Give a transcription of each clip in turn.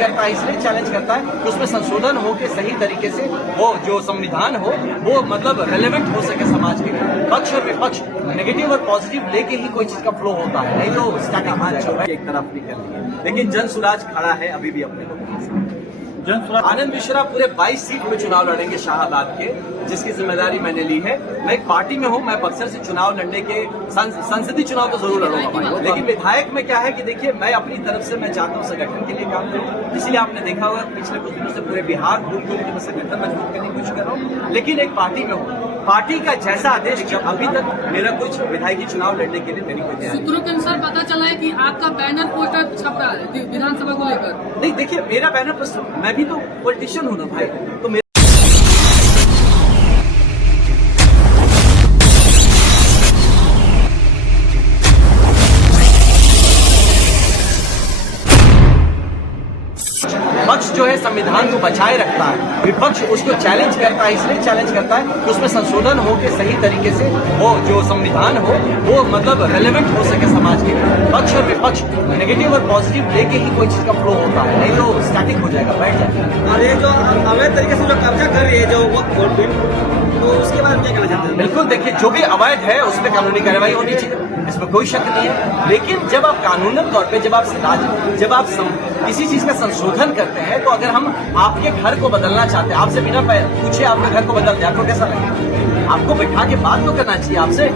करता है, इसलिए चैलेंज करता है कि उसमें संशोधन हो के सही तरीके से वो जो संविधान हो वो मतलब रेलेवेंट हो सके समाज के लिए। पक्ष और विपक्ष नेगेटिव और पॉजिटिव लेके ही कोई चीज का फ्लो होता है, नहीं तो स्टैटिक हो जाएगा। एक तरफ निकल है, लेकिन जन सुराज खड़ा है अभी भी अपने लोगों के साथ। आनंद मिश्रा पूरे 22 सीट में चुनाव लड़ेंगे शाहाबाद के, जिसकी जिम्मेदारी मैंने ली है। मैं एक पार्टी में हूं, मैं बक्सर से चुनाव लड़ने के संसदीय चुनाव तो जरूर लड़ूंगा भाई, लेकिन विधायक में क्या है कि देखिए मैं अपनी तरफ से मैं चाहता हूं संगठन के लिए काम करूं, इसलिए आपने देखा होगा पिछले कुछ दिनों से पूरे बिहार घूम घूम के मैं संगठन मजबूत करने की कोशिश कर रहा हूं, लेकिन एक पार्टी में हूं। पार्टी का जैसा आदेश, जब अभी तक मेरा कुछ विधायकी चुनाव लड़ने के लिए मेरी कोई तैयारी। सूत्रों के अनुसार पता चला है कि आपका बैनर पोस्टर छप रहा है विधानसभा को लेकर। नहीं देखिए, मेरा बैनर पोस्टर, मैं भी तो पॉलिटिशियन हूं ना भाई, तो पक्ष जो है संविधान को बचाए रखता है, विपक्ष उसको चैलेंज करता है, इसलिए चैलेंज करता है कि उसमें संशोधन हो के सही तरीके से वो जो संविधान हो वो मतलब रेलेवेंट हो सके समाज के लिए। पक्ष और विपक्ष नेगेटिव और पॉजिटिव लेके ही कोई चीज का फ्लो होता है, नहीं तो स्टैटिक हो जाएगा, बैठ जाएगा। और ये जो अवैध तरीके से जो कब्जा कर रही है जो वोट बिल, तो उसके बारे में क्या कहना चाहते हैं? बिल्कुल देखिए, जो भी अवैध है उस पर कानूनी कार्रवाई होनी चाहिए, इसमें कोई शक नहीं है। लेकिन जब आप कानूनन तौर पे जब आप किसी चीज का संशोधन करते हैं, तो अगर हम आपके घर को बदलना चाहते हैं, आपसे बिना पूछे आपके घर को बदल दे, आपको कैसा लगेगा? आपको बैठा के बात तो करना चाहिए, आपसे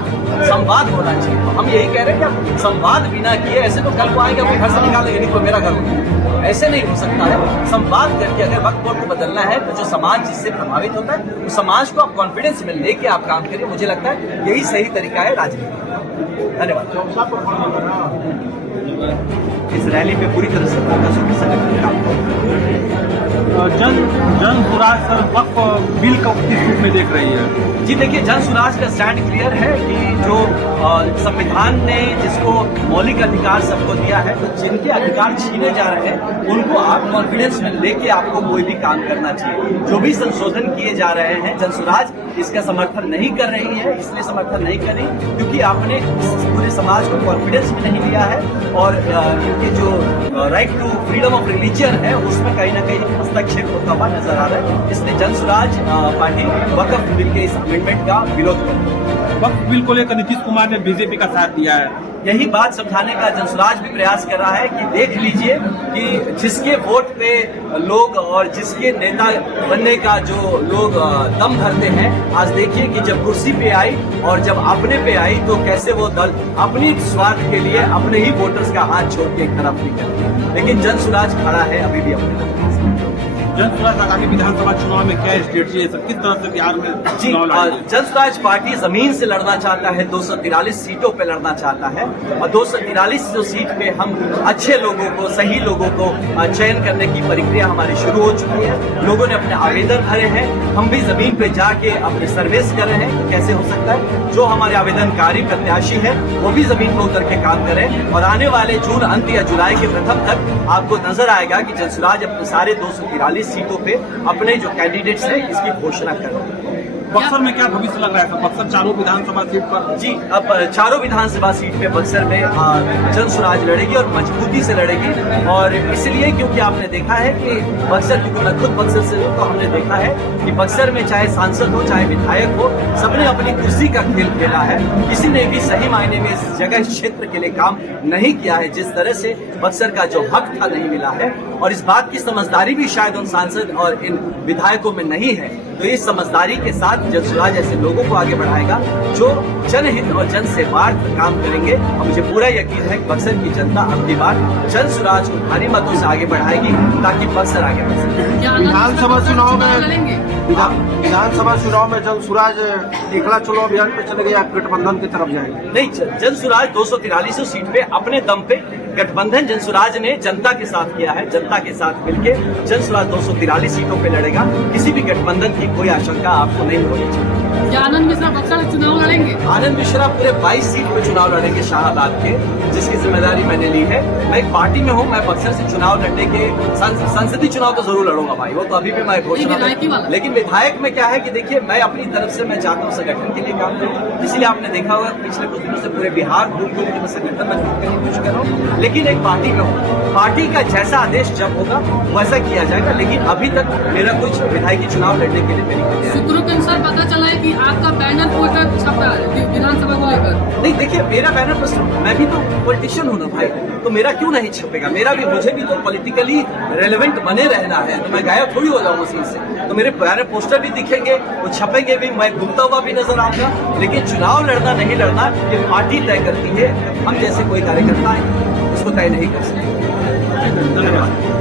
संवाद होना चाहिए। तो हम यही कह रहे हैं कि आप संवाद बिना किए ऐसे तो कल को आएंगे अपने घर से निकालेंगे, नहीं कोई मेरा घर होगा, ऐसे नहीं हो सकता है। संवाद करके अगर वक्त को बदलना है तो जो समाज जिससे प्रभावित होता है उस समाज को आप कॉन्फिडेंस में लेके आप काम करिए, मुझे लगता है यही सही तरीका है राजनीति। धन्यवाद। इस रैली पे पूरी तरह से फोकस होकर संगठन काम जन सुराज सर वक्फ बिल को किस रूप में देख रही है? जी देखिए, जन सुराज का स्टैंड क्लियर है कि जो संविधान ने जिसको मौलिक अधिकार सबको दिया है, तो जिनके अधिकार छीने जा रहे हैं उनको आप कॉन्फिडेंस में लेके आपको कोई भी काम करना चाहिए। जो भी संशोधन किए जा रहे हैं, जन सुराज इसका समर्थन नहीं कर रही है, इसलिए समर्थन नहीं कर रही क्योंकि आपने पूरे समाज को कॉन्फिडेंस में नहीं लिया है, और इनके जो right to freedom of religion है उसमें कहीं ना कहीं हस्तक्षेप होता हुआ नजर आ रहा है। इसलिए जन सुराज पार्टी वक्फ बिल के इस अमेंडमेंट का विरोध कर रही है। वक्फ बिल को लेकर नीतीश कुमार ने बीजेपी का साथ दिया है, यही बात समझाने का जनसुराज भी प्रयास कर रहा है कि देख लीजिए कि जिसके वोट पे लोग और जिसके नेता बनने का जो लोग दम भरते हैं, आज देखिए कि जब कुर्सी पे आई और जब अपने पे आई तो कैसे वो दल अपनी स्वार्थ के लिए अपने ही वोटर्स का हाथ छोड़ के एक तरफ निकल गए। लेकिन जनसुराज खड़ा है अभी भी अपने दम पर। जन सुराज आगामी विधानसभा चुनाव में क्या स्ट्रेटजी है, किस तरह से बिहार में जी, जन सुराज पार्टी जमीन से लड़ना चाहता है, 243 सीटों पे लड़ना चाहता है, और 243 जो सीट पे हम अच्छे लोगों को, सही लोगों को चयन करने की प्रक्रिया हमारी शुरू हो चुकी है। लोगों ने अपने आवेदन भरे हैं, हम भी जमीन पे जाके अपने सर्वेस कर रहे हैं। कैसे हो सकता है जो हमारे आवेदनकारी प्रत्याशी है वो भी जमीन पर उतर के काम करें, और आने वाले जून अंत या जुलाई के प्रथम तक आपको नजर आएगा कि जनसुराज अपने सारे 243 सीटों पे अपने जो कैंडिडेट्स हैं इसकी घोषणा कर रहे हैं। बक्सर में क्या भविष्य लग रहा है? बक्सर चारों विधानसभा सीट पर जी, अब चारों विधानसभा सीट पे बक्सर में जन सुराज लड़ेगी और मजबूती से लड़ेगी, और इसलिए क्योंकि आपने देखा है कि बक्सर, क्योंकि मैं खुद बक्सर से हूँ, तो हमने देखा है कि बक्सर में चाहे सांसद हो चाहे विधायक हो, सबने अपनी कुर्सी का खेल खेला है। किसी ने भी सही मायने में इस जगह क्षेत्र के लिए काम नहीं किया है, जिस तरह से बक्सर का जो हक था नहीं मिला है, और इस बात की समझदारी भी शायद उन सांसद और इन विधायकों में नहीं है। तो इस समझदारी के साथ जनसुराज ऐसे लोगों को आगे बढ़ाएगा जो जनहित और जन सेवार्थ काम करेंगे, और मुझे पूरा यकीन है कि बक्सर की जनता अब की बार जनसुराज को भारी मतों से आगे बढ़ाएगी ताकि बक्सर आगे बढ़ सके। विधानसभा चुनाव में जनसुराज एकला चुनाव अभियान पे चले गए, गठबंधन की तरफ जाएंगे? नहीं, जनसुराज 243 सीट पे अपने दम पे गठबंधन जनसुराज ने जनता के साथ किया है। जनता के साथ मिलकर जनसुराज 243 सीटों पे लड़ेगा। किसी भी गठबंधन की कोई आशंका आपको नहीं होनी चाहिए। क्या आनंद मिश्रा बक्सर से चुनाव लड़ेंगे? आनंद मिश्रा पूरे 22 सीट पे चुनाव लड़ेंगे शाहाबाद के, जिसकी जिम्मेदारी मैंने ली है। मैं एक पार्टी में हूँ, मैं बक्सर से चुनाव लड़ने के संसदीय चुनाव तो जरूर लड़ूंगा भाई, वो तो अभी भी मैं घोषणा विधायकी वाला। लेकिन विधायक में क्या है कि देखिए, मैं अपनी तरफ से मैं चाहता हूँ संगठन के लिए काम करूँ, इसलिए आपने देखा होगा पिछले कुछ दिनों से पूरे बिहार घूम घूम के मैं संगठन मजबूत करने की कोशिश कर रहा हूँ। लेकिन एक पार्टी में हूँ, पार्टी का जैसा आदेश जब होगा वैसा किया जाएगा, लेकिन अभी तक मेरा कुछ विधायकी चुनाव लड़ने के लिए मेरी तैयारी है। सूत्रों के अनुसार पता चला है कि आपका बैनर पोस्टर छप रहा है विधानसभा को लेकर। नहीं देखिए, मेरा बैनर पोस्टर, मैं भी तो पॉलिटिशियन हूँ ना भाई, तो मेरा क्यों नहीं छपेगा? मुझे भी तो पॉलिटिकली रेलेवेंट बने रहना है, तो मैं गायब थोड़ी हो जाऊंगा उसी से। तो मेरे बैनर पोस्टर भी दिखेंगे, वो छपेंगे भी, मैं घूमता हुआ भी नजर आऊंगा। लेकिन चुनाव लड़ना नहीं लड़ना ये पार्टी तय करती है, हम जैसे कोई कार्यकर्ता है उसको तय नहीं कर सकते। धन्यवाद।